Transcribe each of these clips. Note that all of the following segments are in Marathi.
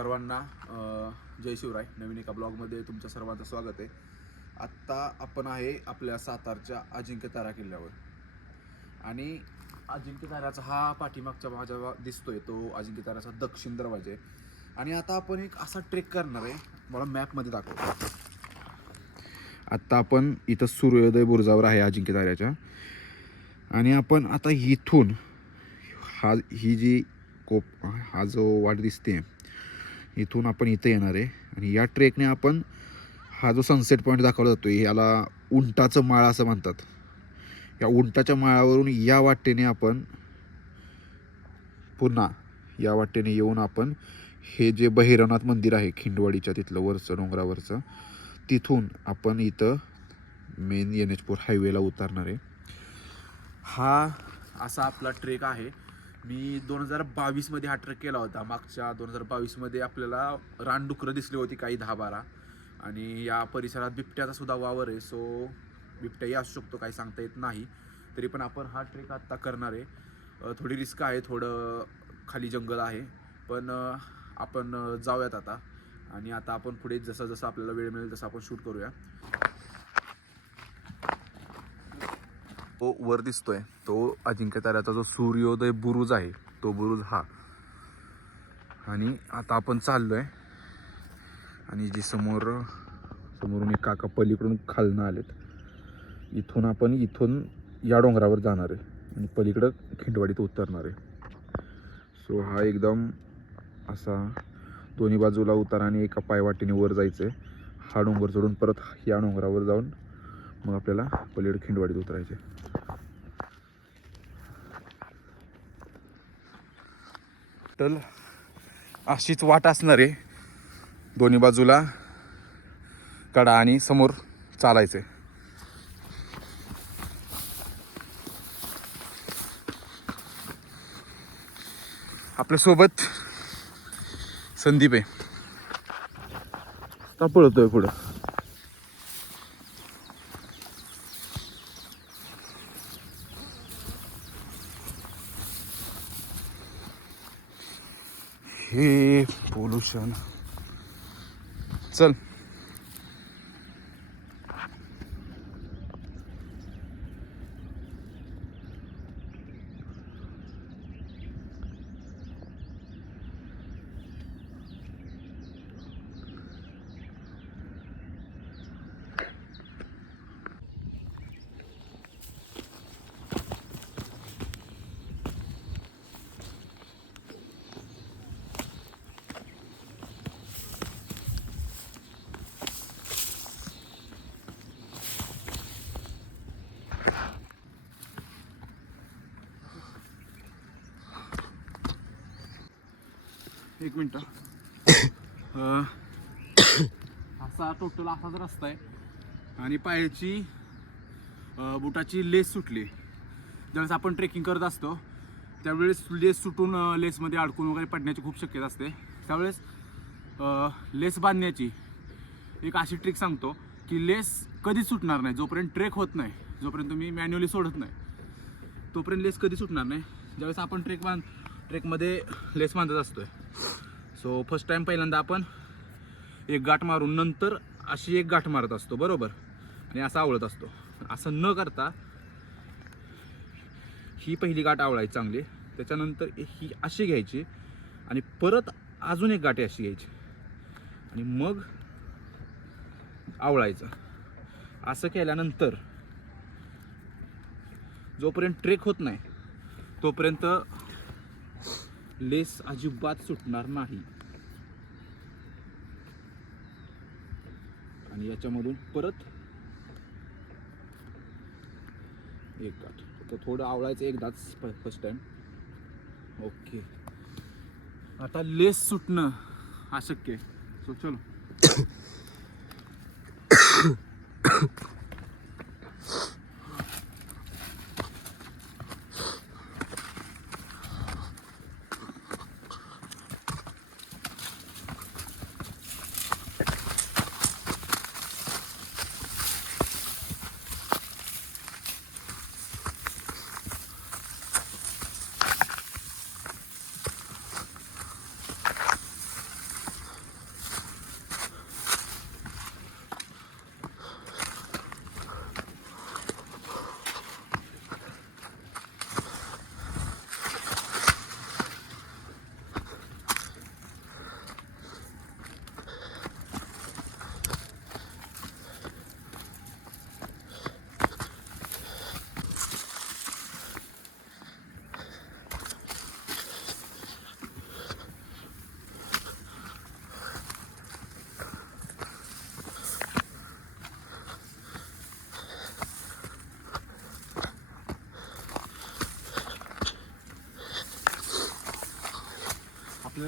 सर्वांना जय शिवराय. नवीन एका ब्लॉगमध्ये तुमच्या सर्वांचं स्वागत आहे. आत्ता आपण आहे आपल्या सातारच्या अजिंक्य तारा किल्ल्यावर. आणि अजिंक्यताऱ्याचा हा पाठीमागच्या माझ्या दिसतोय तो अजिंक्यताऱ्याचा दक्षिण दरवाजा आहे. आणि आता आपण एक असा ट्रेक करणार आहे. मला मॅपमध्ये दाखवतो. आत्ता आपण इथं सूर्योदय बुरुजावर आहे अजिंक्य ताऱ्याच्या. आणि आपण आता इथून हा ही जी कोप हा जो वाट दिसते इथून आपण इथं येणार आहे. आणि या ट्रेकने आपण हा जो सनसेट पॉईंट दाखवला जातो याला उंटाचं माळ असं म्हणतात. या उंटाच्या माळावरून या वाटेने आपण पुन्हा या वाटेने येऊन आपण हे जे बहिरनाथ मंदिर आहे खिंडवाडीच्या तिथलं वरचं डोंगरावरचं तिथून आपण इथं मेन एन एच फोर हायवेला उतरणार आहे. हा असा आपला ट्रेक आहे. मी दोन हजार बावीसमध्ये हा ट्रेक केला होता. मागच्या दोन हजार बावीसमध्ये आपल्याला रानडुकरं दिसली होती काही दहा बारा आणि या परिसरात बिबट्याचा सुद्धा वावर आहे. सो बिबट्याही असू शकतो काही सांगता येत नाही. तरी पण आपण हा ट्रेक आत्ता करणार आहे. थोडी रिस्क आहे थोडं खाली जंगल आहे. पण आपण जाऊयात आता. आणि आता आपण पुढे जसं जसं आपल्याला वेळ मिळेल तसं आपण शूट करूया. तो वर दिसतोय. तो अजिंक्यताऱ्याचा जो सूर्योदय बुरुज आहे तो बुरुज हा. आणि आता आपण चाललोय. आणि जी समोर समोरून एक काका पलीकडून खालनं आलेत. इथून आपण इथून या डोंगरावर जाणार आहे. आणि पलीकडं खिंडवाडीत उतरणार आहे. सो हा एकदम असा दोन्ही बाजूला उतार आणि एका पायवाटीने वर जायचं आहे हा डोंगर चढून परत या डोंगरावर जाऊन मग आपल्याला पलीकडे खिंडवाडीत उतरायचे टल अशीच वाट असणार आहे. दोन्ही बाजूला कडा आणि समोर चालायचं आहे आपल्यासोबत संदीप आहे. आता पळतोय पुढं? हे पोल्युशन चल. एक मिनिट. असा टोटल असाच रस्ता आहे. आणि पायाची बुटाची लेस सुटली. ज्यावेळेस आपण ट्रेकिंग करत असतो त्यावेळेस लेस सुटून लेसमध्ये अडकून वगैरे पडण्याची खूप शक्यता असते. त्यावेळेस लेस बांधण्याची एक अशी ट्रिक सांगतो की लेस कधी सुटणार नाही. जोपर्यंत ट्रेक होत नाही जोपर्यंत तुम्ही मॅन्युअली सोडत नाही तोपर्यंत लेस कधी सुटणार नाही. ज्यावेळेस आपण ट्रेक बांध ट्रेकमध्ये लेस बांधत असतोय. सो फर्स्ट टाईम पहिल्यांदा आपण एक गाठ मारून नंतर अशी एक गाठ मारत असतो बरोबर? आणि असं आवळत असतो. असं न करता ही पहिली गाठ आवळायची चांगली. त्याच्यानंतर ही अशी घ्यायची आणि परत अजून एक गाठी अशी घ्यायची. आणि मग आवळायचं. असं केल्यानंतर जोपर्यंत ट्रेक होत नाही तोपर्यंत लेस अजिबात सुटणार नाही. आणि याच्यामधून परत एक गाठ तर थोडं आवळायचं एकदाच फर्स्ट टाइम ओके आता लेस सुटणं अशक्य आहे. सो चलो.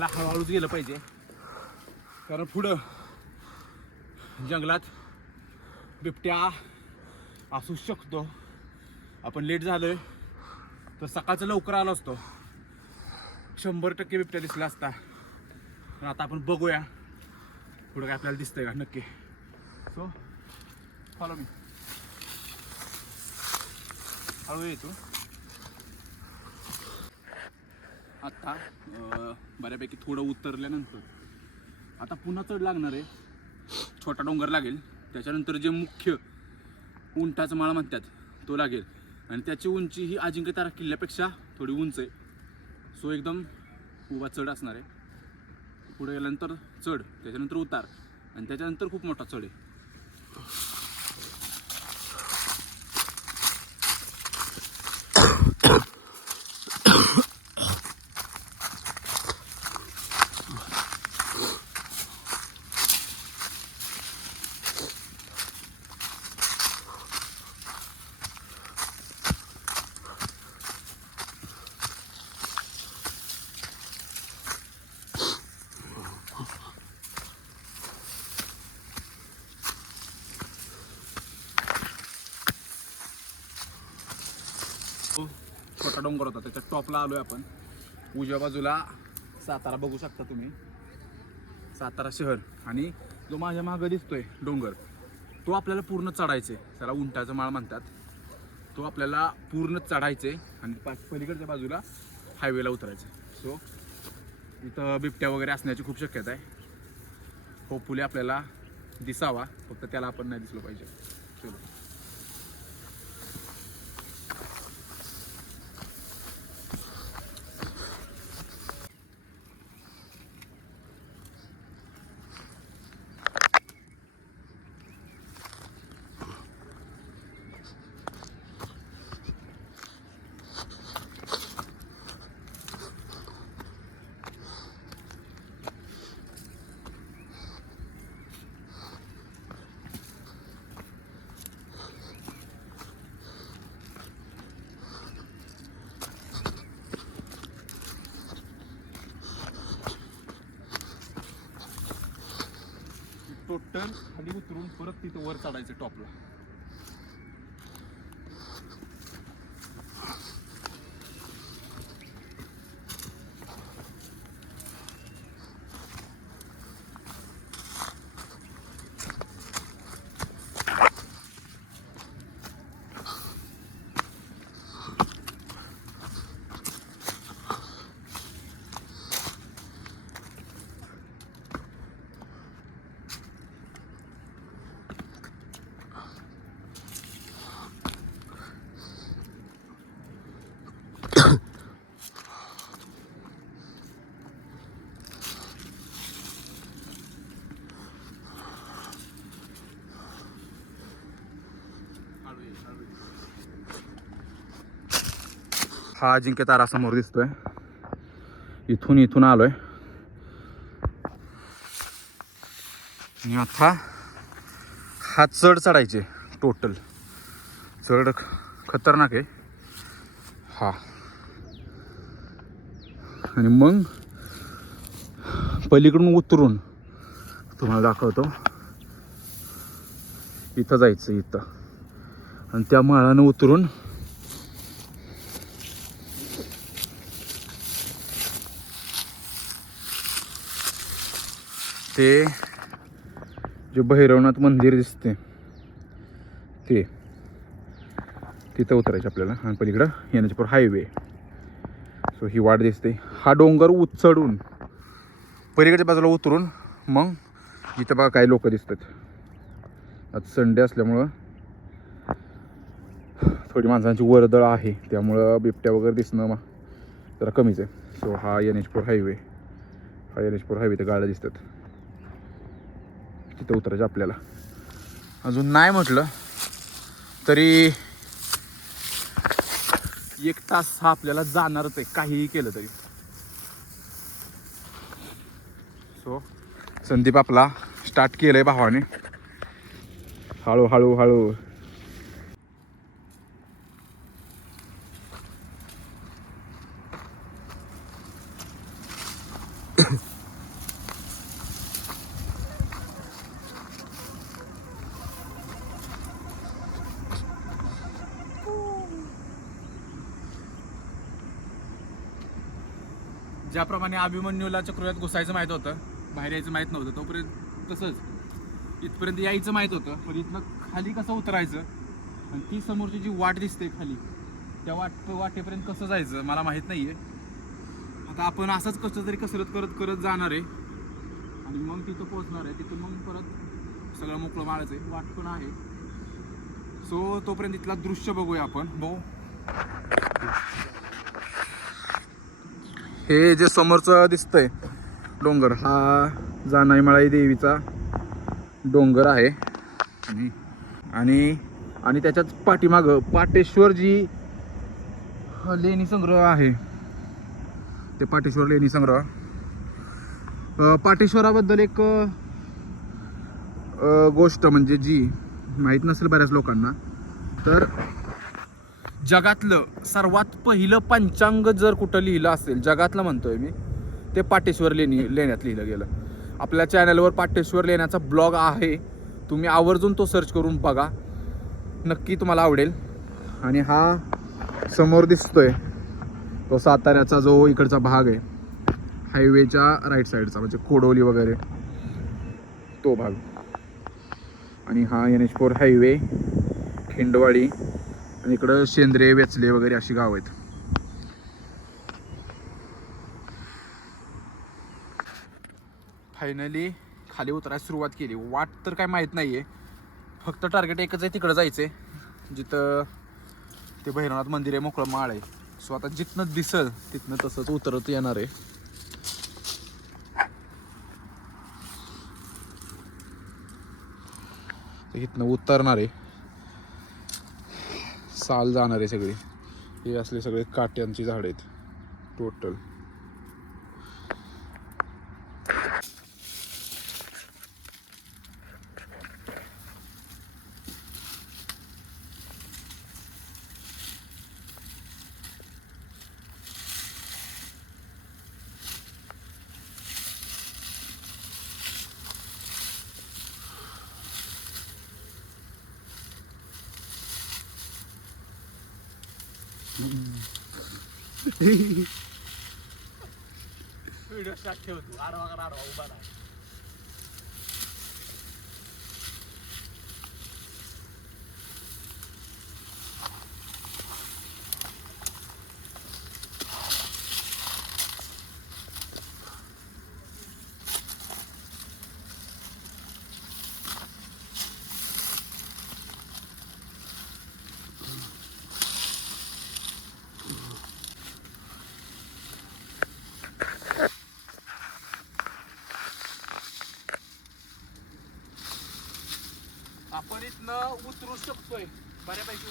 त्यांना हळूहळूच गेलं पाहिजे. कारण पुढं जंगलात बिबट्या असू शकतो. आपण लेट झालोय तर सकाळचं लवकर आलो असतो. शंभर टक्के बिबट्या दिसला असता. पण आता आपण बघूया. पुढं काय आपल्याला दिसतंय का? नक्की. सो फॉलो मी हळू येतो आता बऱ्यापैकी थोडं उतरल्यानंतर. आता पुन्हा चढ लागणार आहे. छोटा डोंगर लागेल. त्याच्यानंतर जे मुख्य उंटाचा माळ म्हणतात तो लागेल. आणि त्याची उंची ही अजिंक्य तारा किल्ल्यापेक्षा थोडी उंच आहे. सो एकदम उभा चढ असणार आहे. पुढे गेल्यानंतर चढ त्याच्यानंतर उतार. आणि त्याच्यानंतर खूप मोठा चढ आहे तो छोटा डोंगर होता त्याच्या टॉपला आलोय आपण. उजव्या बाजूला सातारा बघू शकता तुम्ही. सातारा शहर आणि जो माझ्या मागं दिसतोय डोंगर तो आपल्याला पूर्ण चढायचे त्याला उंटाचं माळ म्हणतात. तो आपल्याला पूर्ण चढायचे आणि पा- पलीकडच्या बाजूला हायवेला उतरायचे सो इथं बिबट्या वगैरे असण्याची खूप शक्यता आहे. होपफुली आपल्याला दिसावा फक्त त्याला आपण नाही दिसलो पाहिजे. चलो टोटल खाली उतरून परत तिथं वर चढायचं टॉपला. हा अजिंक्य तारा समोर दिसतोय. इथून इथून आलोय. आणि आता हा चढ चढायचे टोटल चढ ख- खतरनाक आहे. हा. आणि मग पलीकडून उतरून तुम्हाला दाखवतो. इथं जायचं इथं. आणि त्या माळानं उतरून ते जे भैरवनाथ मंदिर दिसते ते तिथं उतरायचं आपल्याला. आणि पलीकडं येण्याच्या हायवे सो ही वाट दिसते. हा डोंगर उचडून पलीकडच्या बाजूला उतरून मग इथं बघा काही लोक दिसतात. आज संडे असल्यामुळं थोडी माणसांची वर्दळ आहे. त्यामुळं बिबट्या वगैरे दिसणं मग जरा कमीच आहे. सो हा एन एच फोर हायवे हा एन एच फोर हायवे तर गाड्या दिसतात. तिथं उतरायचं आपल्याला. अजून नाही म्हटलं तरी एक तास हा आपल्याला जाणारच आहे काहीही केलं तरी. सो संदीप आपला स्टार्ट केलं आहे भावाने. हळूहळू हळू. ज्याप्रमाणे अभिमन्यूला चक्रुयात घुसायचं माहीत होतं बाहेर यायचं माहीत नव्हतं. तोपर्यंत तसंच इथपर्यंत यायचं माहीत होतं पण इथनं खाली कसं उतरायचं? आणि ती समोरची जी वाट दिसते खाली त्या वाट वाटेपर्यंत कसं जायचं मला माहीत नाही आहे आता आपण असंच कसं तरी कसरत करत करत जाणार आहे. आणि मग तिथं पोहोचणार आहे. तिथं मग परत सगळं मोकळं मारायचं आहे. वाट पण आहे. सो तोपर्यंत इथला दृश्य बघूया आपण. भाऊ हे जे समोरचं दिसतंय डोंगर हा जानाईमळाई देवीचा डोंगर आहे. आणि आणि त्याच्याच पाठीमागं पाटेश्वर जी लेणी संग्रह आहे. ते पाटेश्वर लेणी संग्रह. पाटेश्वराबद्दल एक गोष्ट म्हणजे जी माहीत नसेल बऱ्याच लोकांना तर जगातलं सर्वात पहिलं पंचांग जर कुठं लिहिलं असेल जगातलं म्हणतोय मी ते पाटेश्वर लेणी लेण्यात लिहिलं गेलं. आपल्या चॅनलवर पाटेश्वर लेण्याचा ब्लॉग आहे. तुम्ही आवर्जून तो सर्च करून बघा. नक्की तुम्हाला आवडेल. आणि हा समोर दिसतोय. तो साताऱ्याचा जो इकडचा भाग आहे हायवेच्या राईट साईडचा म्हणजे कोडोली वगैरे तो भाग. आणि हा N H four highway Khindwadi आणि इकडं सेंद्रिय वेचले वगैरे अशी गाव आहेत. फायनली खाली उतरायला सुरुवात केली. वाट तर काय माहीत नाही आहे फक्त टार्गेट एकच आहे तिकडं जायचंय. जिथं ते भैरवनाथ मंदिर आहे मोकळं माळ आहे. सो आता जिथनं दिसल तिथनं तसंच उतरत येणार आहे. इथनं उतरणार आहे. साल जाणार आहे सगळी. हे असले सगळे काट्यांची झाड आहेत. टोटल व्हिडिओ स्टार्ट ठेवतो आडवा कर आडवा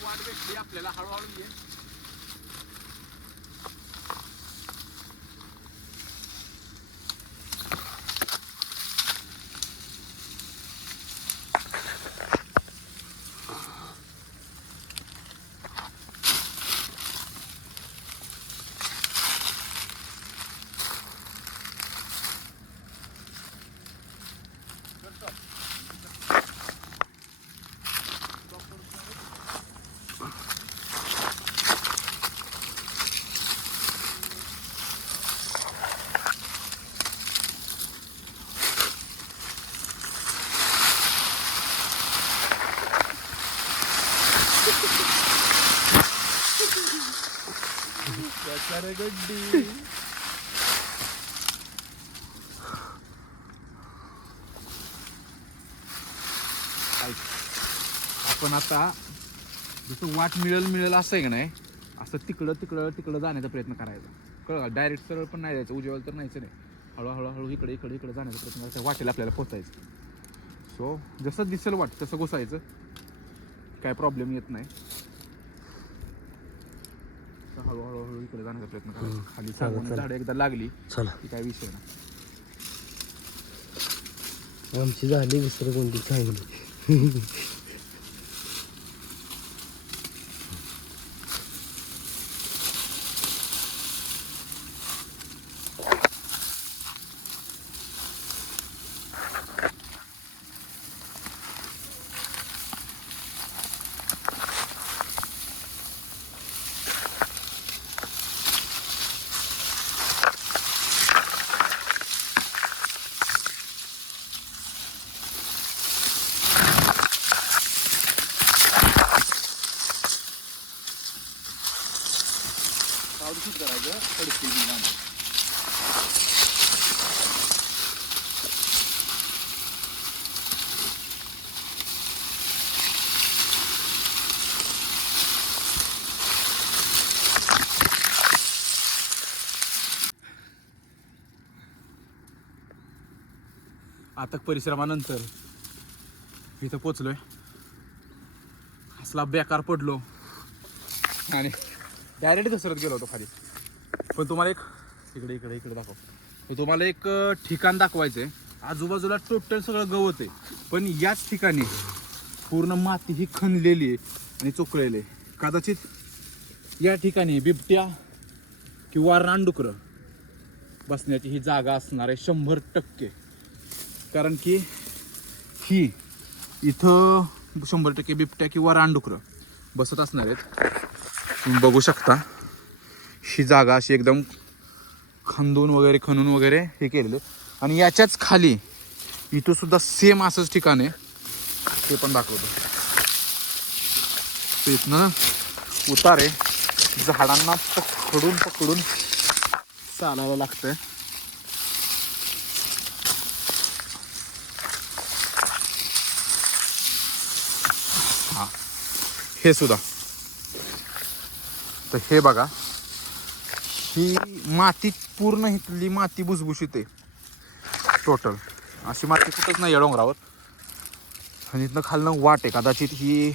वाट भेटली आपल्याला हळूहळू ये. आपण आता जसं वाट मिळेल मिळेल असं आहे का नाही असं तिकडं तिकडं तिकडं जाण्याचा प्रयत्न करायचा. कळ डायरेक्ट सरळ पण नाही जायचं उजेवाल तर नाहीच नाही हळूहळू हळू इकडे इकडे इकडे जाण्याचा प्रयत्न करायचा. वाटेला आपल्याला पोचायचं. सो जसं दिसेल वाट तसं घुसायचं. काय प्रॉब्लेम येत नाही. तर हळूहळू हळू इकडे जाण्याचा प्रयत्न करायचा खाली सागवान झाड एकदा लागली चला. की काय विषय नाही. आमची झाली दुसरं कोणती? चांगली गावात शूट करायचं कडकी गाणं आता परिश्रमानंतर इथं पोचलोय. असला बेकार पडलो. आणि डायरेक्ट घसरत गेलो होतो खाली. पण तुम्हाला एक इकडे इकडे इकडे दाखव. तुम्हाला एक ठिकाण दाखवायचं आहे आजूबाजूला टोटल सगळं गवत आहे. पण याच ठिकाणी पूर्ण माती ही खणलेली आहे आणि चोकळलेली आहे. कदाचित या ठिकाणी बिबट्या किंवा रानडुकरं बसण्याची ही जागा असणार आहे शंभर टक्के. कारण की ही इथं शंभर टक्के बिबट्या किंवा रानडुकरं बसत असणार आहेत. तुम्ही बघू शकता. ही जागा अशी एकदम खंदून वगैरे खणून वगैरे हे केलेलं आणि याच्याच खाली इथं सुद्धा सेम असंच ठिकाण आहे. ते पण दाखवतो. इथनं उतार आहे झाडांना पकडून पकडून चालायला लागतंय. हे सुद्धा. तर हे बघा. ही माती पूर्ण इथली माती भुसभुशीत आहे. टोटल अशी माती कुठंच नाही आहे डोंगरावर. आणि इथनं खालनं वाट आहे. कदाचित ही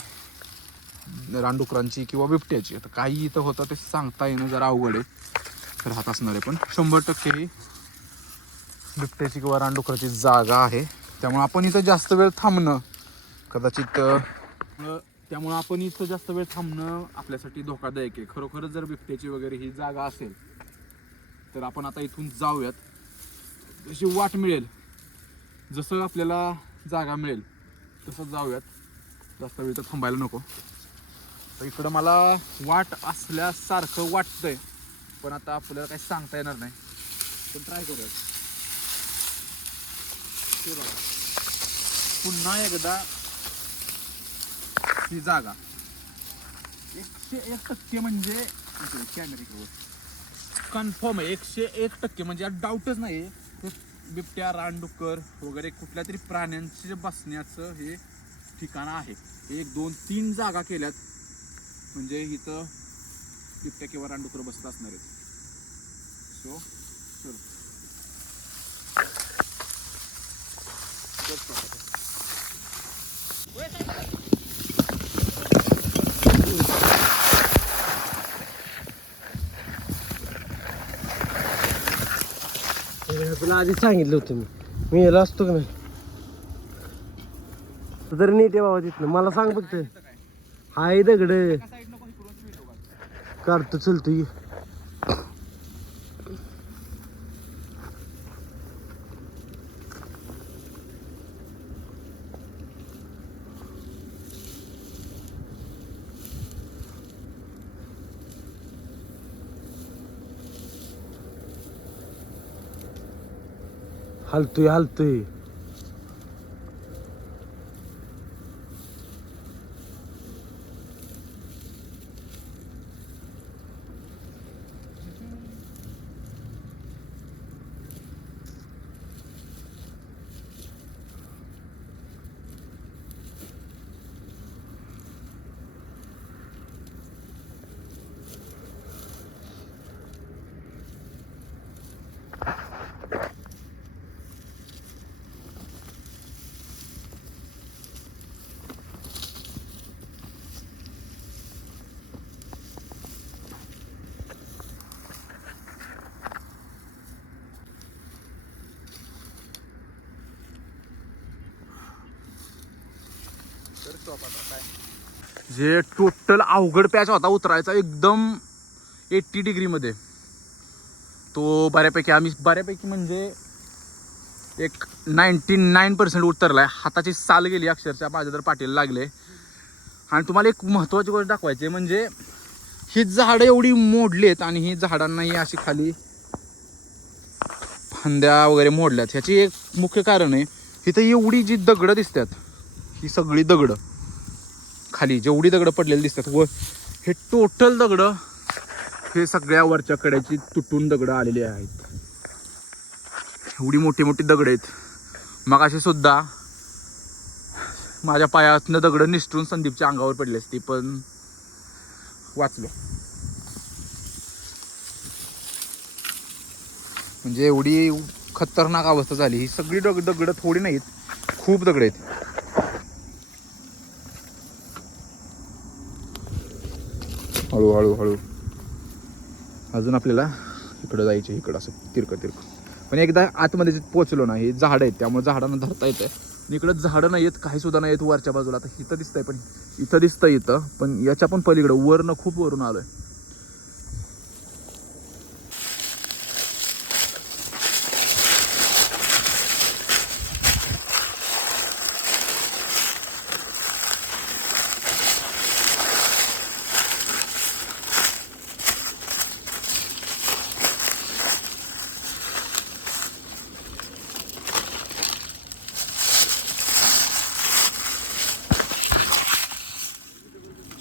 रानडुकरांची किंवा बिबट्याची. आता काही इथं होतं ते सांगता येणं जरा अवघड आहे. राहत असणार आहे पण. शंभर टक्के ही बिबट्याची किंवा रानडुकराची जागा आहे. त्यामुळे आपण इथं जास्त वेळ थांबणं कदाचित त्यामुळं आपण इथं जास्त वेळ थांबणं आपल्यासाठी धोकादायक आहे. खरोखरच जर बिबट्याची वगैरे ही जागा असेल तर आपण आता इथून जाऊयात. जशी वाट मिळेल जसं आपल्याला जागा मिळेल तसं जाऊयात. जास्त वेळ तर थांबायला नको. तर इकडं मला वाट असल्यासारखं वाटतंय पण आता आपल्याला काही सांगता येणार नाही. पण ट्राय करूयात. बघा. पुन्हा एकदा ही जागा. एकशे एक टक्के म्हणजे कन्फर्म आहे एकशे एक टक्के म्हणजे डाऊटच नाही बिबट्या रानडुक्कर वगैरे कुठल्या तरी प्राण्यांचे बसण्याचं हे ठिकाण आहे. एक दोन तीन जागा केल्यात. म्हणजे इथं बिबट्या किंवा रानडुकर बसत असणार आहेत. सो चल. तुला आधी सांगितलं होतं मी. मी याला असतो का नाही? जर नीट आहे बाबा तिथलं मला सांग फक्त. हाय दगड. काढतो चलतो. ये हलतोय हलतोय. जे टोटल अवघड पॅच होता उतरायचा एकदम एट्टी डिग्रीमध्ये तो बऱ्यापैकी आम्ही बऱ्यापैकी म्हणजे एक नाईन्टी नाईन पर्सेंट उतरला आहे हाताची साल गेली अक्षरशः माझ्या तर पाठीला लागले. आणि तुम्हाला एक महत्त्वाची गोष्ट दाखवायची आहे म्हणजे ही झाडं एवढी मोडलीत आणि ही झाडांनाही अशी खाली फांद्या वगैरे मोडल्यात. ह्याची एक मुख्य कारण आहे इथं एवढी जी दगडं दिसतात ही सगळी दगडं. खाली जेवढी दगडं पडलेली दिसतात व हे टोटल दगडं हे सगळ्या वरच्या कड्याची तुटून दगडं आलेली आहेत. एवढी मोठी मोठी दगड आहेत. मग असे सुद्धा माझ्या पायातनं दगडं निसटून संदीपच्या अंगावर पडली असती पण वाचलो. म्हणजे एवढी खतरनाक अवस्था झाली. ही सगळी दग दगडं थोडी नाहीत खूप दगड आहेत. हळू हळू हळू. अजून आपल्याला इकडं जायचं इकडं असं तिरकं तिरकं. पण एकदा आतमध्ये पोचलो ना हे झाडं आहेत त्यामुळे झाडांना धरता येतं आणि इकडं झाडं नाही आहेत काही सुद्धा नाही आहेत वरच्या बाजूला. आता इथं दिसतंय पण इथं दिसतंय इथं पण याच्या पण पलीकडं वरनं खूप वरून आलोय.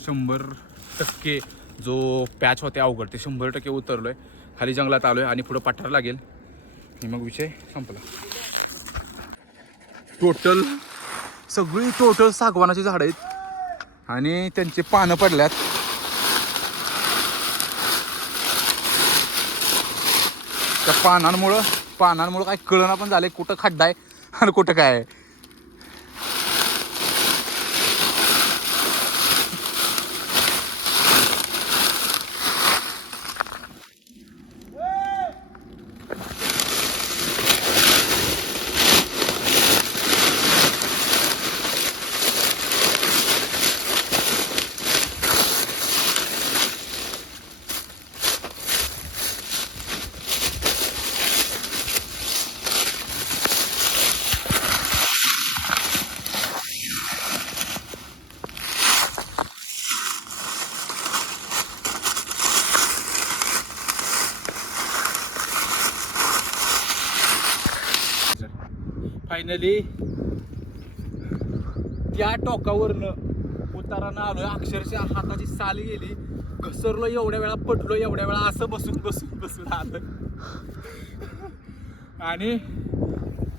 शंभर टक्के जो पॅच होते अवघड ते शंभर टक्के उतरलो आहे खाली जंगलात आलो आहे आणि पुढं पठार लागेल. आणि मग विषय संपला. टोटल सगळी टोटल सागवानाची झाडं आहेत. आणि त्यांचे पानं पडल्यात. त्या पानांमुळं पानांमुळं काय कळना पण झालंय कुठं खड्डा आहे आणि कुठं काय आहे. फायनली त्या टोकावरनं उतारानं आलोय. अक्षरशः हाताची साल गेली. घसरलो एवढ्या वेळा पडलो एवढ्या वेळा असं बसून बसून बसून आलं आणि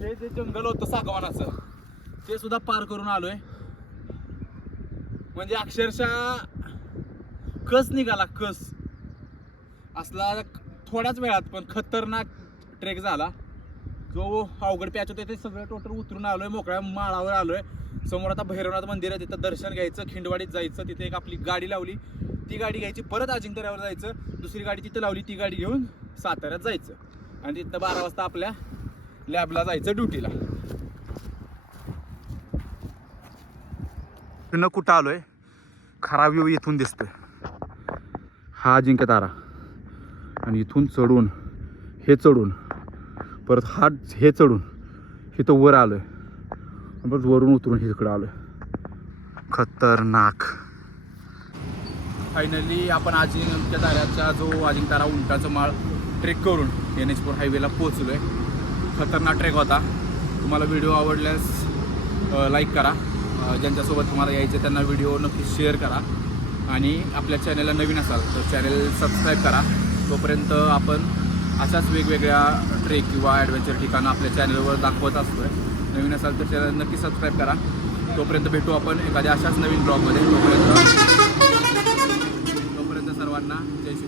हे जे जंगल होतं सागवानाचं ते सुद्धा पार करून आलोय. म्हणजे अक्षरशः कस निघाला? कस? असला थोड्याच वेळात पण खतरनाक ट्रेक झाला. जो अवघड पॅच होते ते सगळं टोटल उतरून आलोय मोकळ्या माळावर आलोय. समोर आता भैरवनाथ मंदिर आहे तिथं दर्शन घ्यायचं खिंडवाडीत जायचं तिथे एक आपली गाडी लावली. ती गाडी घ्यायची परत अजिंक्यऱ्यावर जायचं. दुसरी गाडी तिथं लावली ती गाडी घेऊन साताऱ्यात जायचं. आणि तिथं बारा वाजता आपल्या लॅबला जायचं ड्युटीला. न कुठं आलोय? खरा व्यू इथून दिसतोय. हा अजिंक्य तारा आणि इथून चढून हे चढून परत हा हे चढून इथं वर आलोय. आहे परत वरून उतरून इकडं आलोय. खतरनाक. फायनली आपण अजिंक्य ताऱ्याचा जो अजिंक्य तारा उंटाचा माळ ट्रेक करून एन एच फोर हायवेला पोहोचलोय. खतरनाक ट्रेक होता. तुम्हाला व्हिडिओ आवडल्यास लाईक करा. ज्यांच्यासोबत तुम्हाला यायचं त्यांना व्हिडिओ नक्की शेअर करा. आणि आपल्या चॅनलला नवीन असाल तर चॅनल सबस्क्राईब करा. तोपर्यंत आपण अशाच वेगवेगळ्या ट्रेक किंवा ॲडव्हेंचर ठिकाणं आपल्या चॅनलवर दाखवत असतो आहे नवीन असाल तर चॅनल नक्की सबस्क्राईब करा. तोपर्यंत भेटू आपण एखाद्या अशाच नवीन ब्लॉगमध्ये तोपर्यंत तोपर्यंत सर्वांना जय श्री